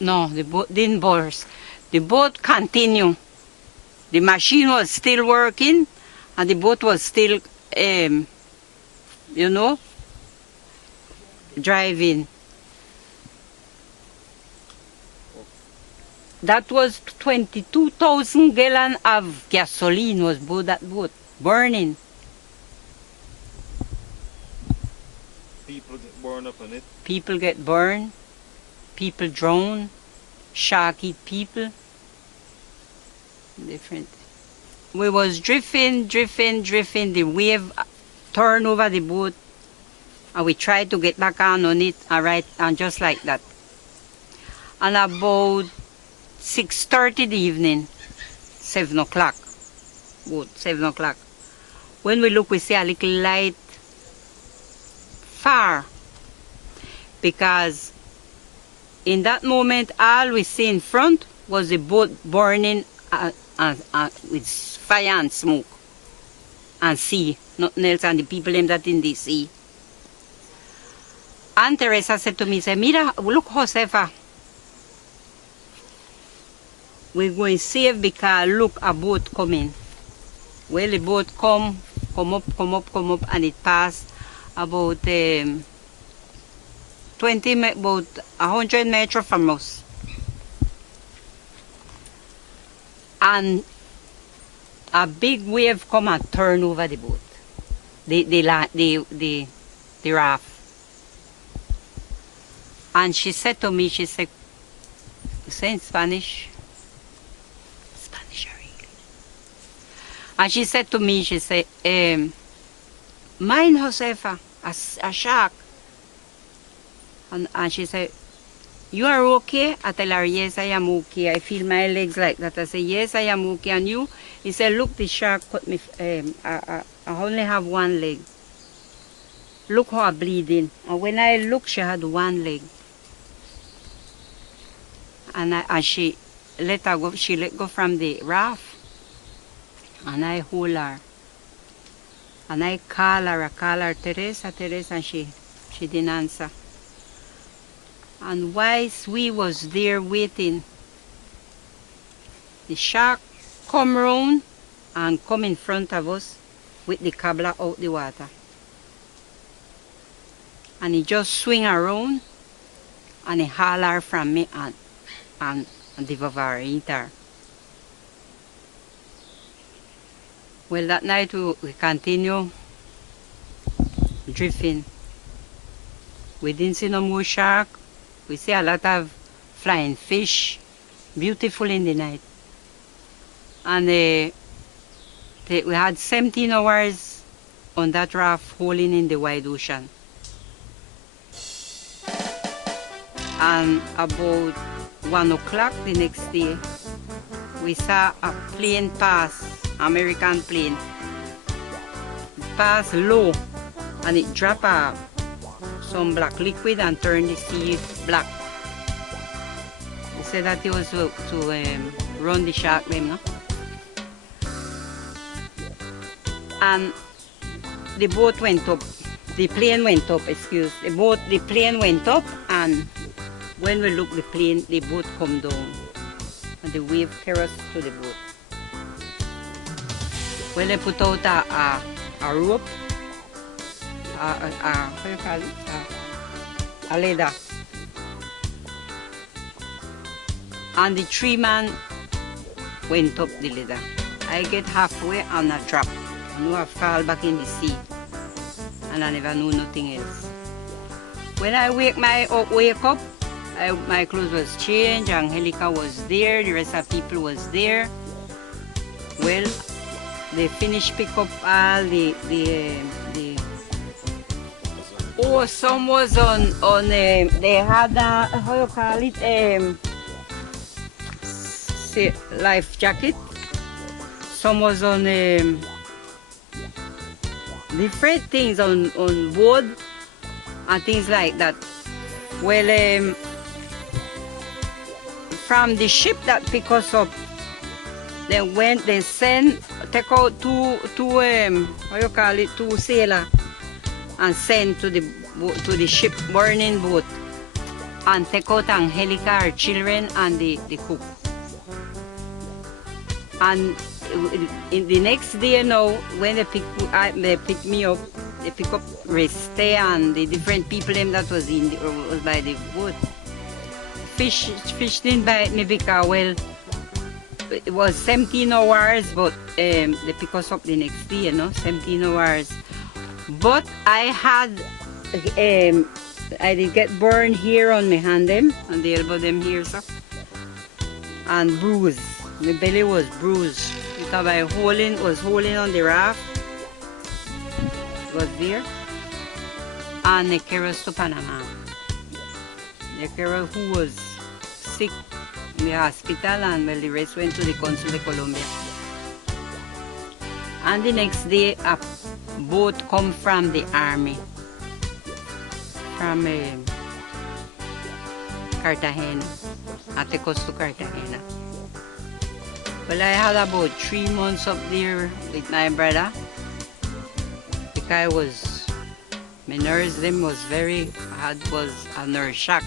No, the boat didn't burst. The boat continued. The machine was still working, and the boat was still, you know, driving. That was 22,000 gallons of gasoline was aboard that boat, burning. People get burned up on it. People get burned, people drown, shark eat people. Different. We was drifting, the wave turned over the boat, and we tried to get back on it, and just like that. And about 6:30 the evening, 7 o'clock, about 7 o'clock, when we look, we see a little light far, because in that moment, all we see in front was the boat burning with fire and smoke and sea, nothing else, and the people them that in the sea. And Teresa said to me, Mira, look, Josefa, we're going safe because look, a boat coming. Well, the boat come up, and it passed about about 100 meters from us. And a big wave come and turn over the boat, the raft. And she said to me, she said, say in Spanish, or English. And she said to me, she said, mine, Josefa, a shark. And she said, you are okay? I tell her, yes, I am okay. I feel my legs like that. I say, yes, I am okay. And you? He said, look, the shark cut me. I only have one leg. Look how I'm bleeding. And when I look, she had one leg. And she let her go. She let go from the raft. And I hold her. And I call her, Teresa, and she didn't answer. And whilst we was there waiting, the shark come round and come in front of us with the cobbler out the water. And he just swing around and he haul her from me and devour her. Well, that night we continue drifting. We didn't see no more shark. We see a lot of flying fish, beautiful in the night. And we had 17 hours on that raft hauling in the wide ocean. And about 1 o'clock the next day, we saw a plane pass, American plane. It passed low and it dropped some black liquid and turned the sea black. They said that it was to run the shark them, no? And the boat went up, the plane went up, the plane went up, and when we look the plane, the boat come down and the wave carried us to the boat. When they put out a rope, what do you call it? A ladder. And the 3 men went up the ladder. I get halfway and I drop. I know I fall back in the sea. And I never knew nothing else. When I wake up, my clothes was changed, Angelica was there, the rest of the people was there. Well, they finished pick up all some was on they had how you call it, life jacket. Some was on different things on board and things like that. Well, from the ship that pick us up, they take out two how you call it, 2 sailors and send to the ship burning boat and take out Angelica, her children, and the cook. And in the next day, you know, when they pick me up, they pick up Reste and the different people them that was was by the boat. Fish didn't bite me because, well, it was 17 hours, but they pick us up the next day, you know, 17 hours. But I had, I did get burned here on my hand them, on the elbow them here, so, and bruised. My belly was bruised because I was holding on the raft. It was there. And they carried us to Panama. They carried who was sick in the hospital, and well, the rest went to the Consul de Colombia. And the next day, a boat come from the army, from Cartagena, and take us to Cartagena. Well, I had about 3 months up there with my brother because my nerves them was was a nerve shock,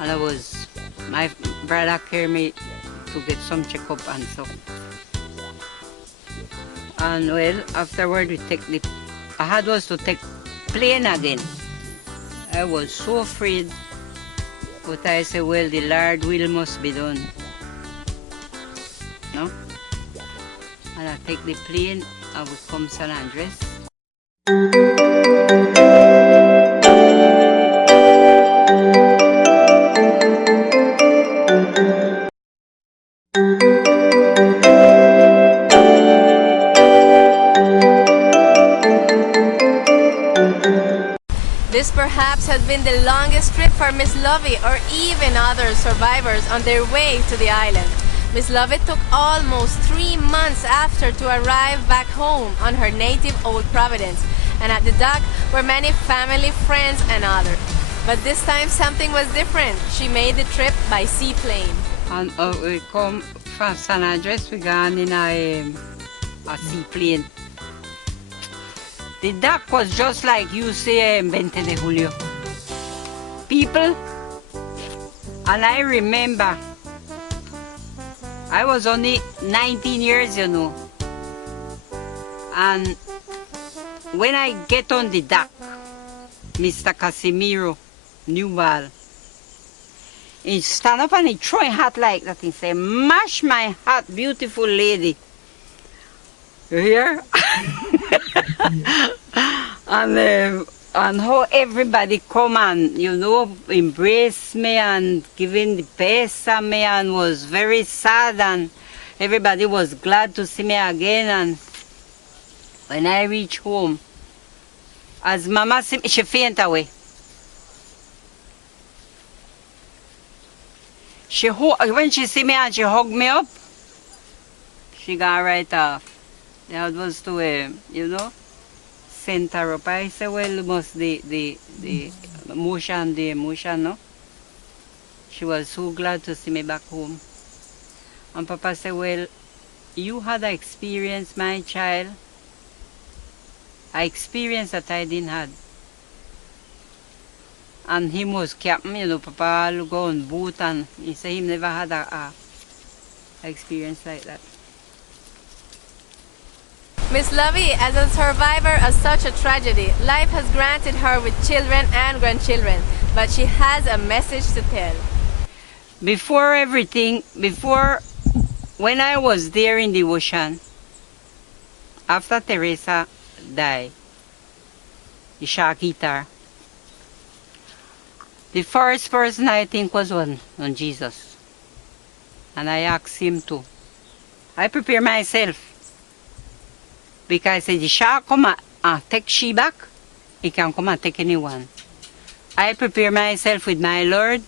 and my brother carried me to get some checkup and so. And well, afterward I had to take plane again. I was so afraid, but I said, well, the Lord will must be done. No? And I take the plane, I would come San Andrés. This perhaps had been the longest trip for Miss Lovy or even other survivors on their way to the island. Miss Lovy took almost 3 months after to arrive back home on her native Old Providence, and at the dock were many family, friends, and others. But this time something was different. She made the trip by seaplane. And we come from San Andrés, we gone in a seaplane. The dock was just like you say in 20 de Julio. People, and I remember, I was only 19 years, you know. And when I get on the dock, Mr. Casimiro Newball, he stand up and he throw a hat like that and say, "Mash my hat, beautiful lady." You hear? And how everybody come and, you know, embrace me and giving the pésame, and was very sad, and everybody was glad to see me again. And when I reach home, as Mama see me, she faint away. When she see me and she hugged me up, she got right off. That was to, you know, send her up. I said, well, must the emotion, no? She was so glad to see me back home. And Papa said, well, you had an experience, my child, an experience that I didn't have. And him was captain, you know, Papa will go on boat, and he said he never had a experience like that. Miss Lovy, as a survivor of such a tragedy, life has granted her with children and grandchildren, but she has a message to tell. Before everything, when I was there in the ocean, after Teresa died, the shark eater, the first person I think was on Jesus. And I asked him to. I prepare myself. Because if the shark come and take she back, he can come and take anyone. I prepare myself with my Lord,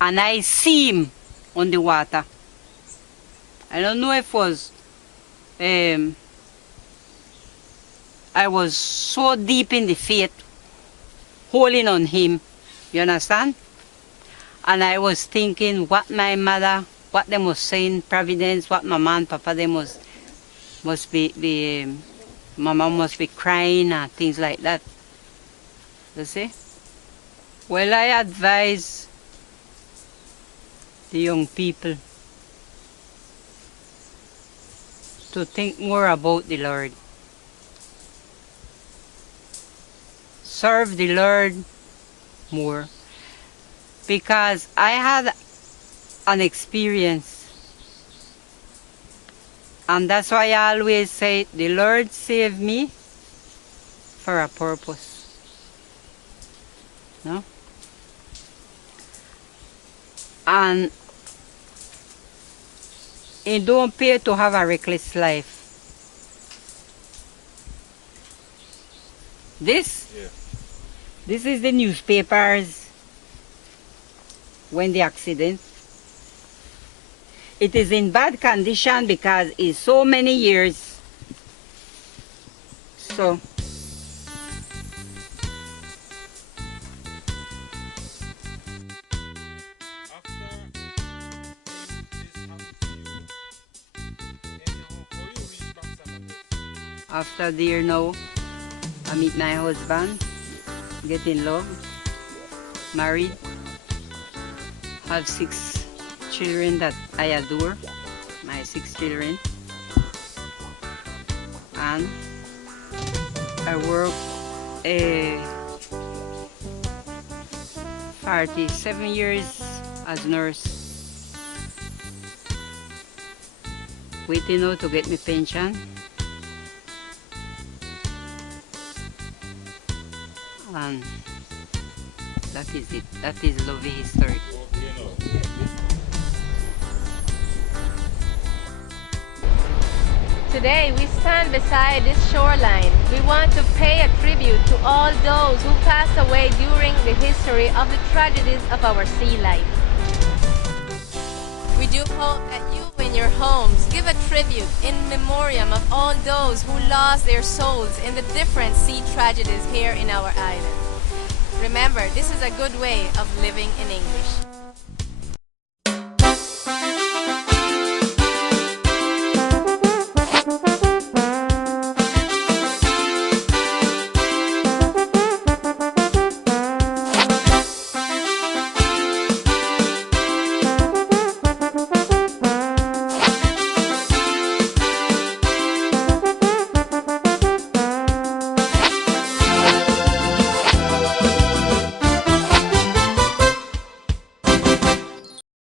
and I see him on the water. I don't know if it was, I was so deep in the faith, holding on him, you understand? And I was thinking what my mother, what they was saying, Providence, what my mom and Papa, they must be Mama must be crying and things like that. You see? Well, I advise the young people to think more about the Lord. Serve the Lord more. Because I had an experience. And that's why I always say, the Lord saved me for a purpose. No? And it don't pay to have a reckless life. This is the newspapers when the accident. It is in bad condition because it's so many years. So after the year now, I meet my husband, get in love, married, have 6 children that I adore, my 6 children, and I work 47 years as nurse, waiting now to get my pension. And that is it. That is Lovy history. Today we stand beside this shoreline. We want to pay a tribute to all those who passed away during the history of the tragedies of our sea life. We do hope that you in your homes give a tribute in memoriam of all those who lost their souls in the different sea tragedies here in our island. Remember, this is a good way of living in English.